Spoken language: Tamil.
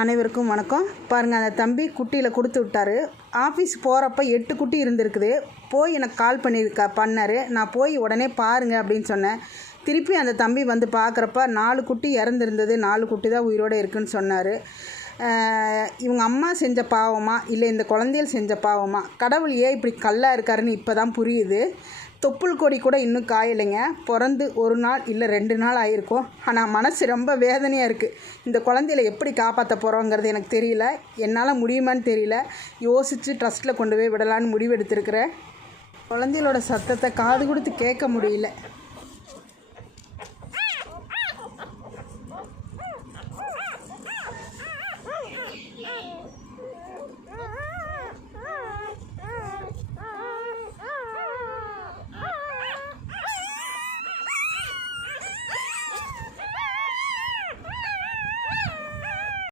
அனைவருக்கும் வணக்கம். பாருங்கள், அந்த தம்பி குட்டியில் கொடுத்து விட்டார். ஆஃபீஸ் போகிறப்ப 8 குட்டி இருந்திருக்குது. போய் எனக்கு கால் பண்ணார். நான் போய் உடனே பாருங்கள் அப்படின்னு சொன்னேன். திருப்பி அந்த தம்பி வந்து பார்க்குறப்ப 4 குட்டி இறந்துருந்தது, 4 குட்டி தான் உயிரோடு இருக்குதுன்னு சொன்னார். இவங்க அம்மா செஞ்ச பாவமா இல்லை இந்த குழந்தைகள் செஞ்ச பாவமா? கடவுள் ஏன் இப்படி கல்லாக இருக்காருன்னு இப்போ தான் புரியுது. தொப்புள் கொடி கூட இன்னும் காயலைங்க. பிறந்து 1 நாள் இல்லை 2 நாள் ஆகிருக்கும். ஆனால் மனசு ரொம்ப வேதனையாக இருக்குது. இந்த குழந்தையில எப்படி காப்பாற்ற போகிறோங்கிறது எனக்கு தெரியல. என்னால் முடியுமான்னு தெரியல. யோசித்து ட்ரஸ்ட்டில் கொண்டு போய் விடலான்னு முடிவு எடுத்திருக்கிறேன். குழந்தைகளோட சத்தத்தை காது கொடுத்து கேட்க முடியல.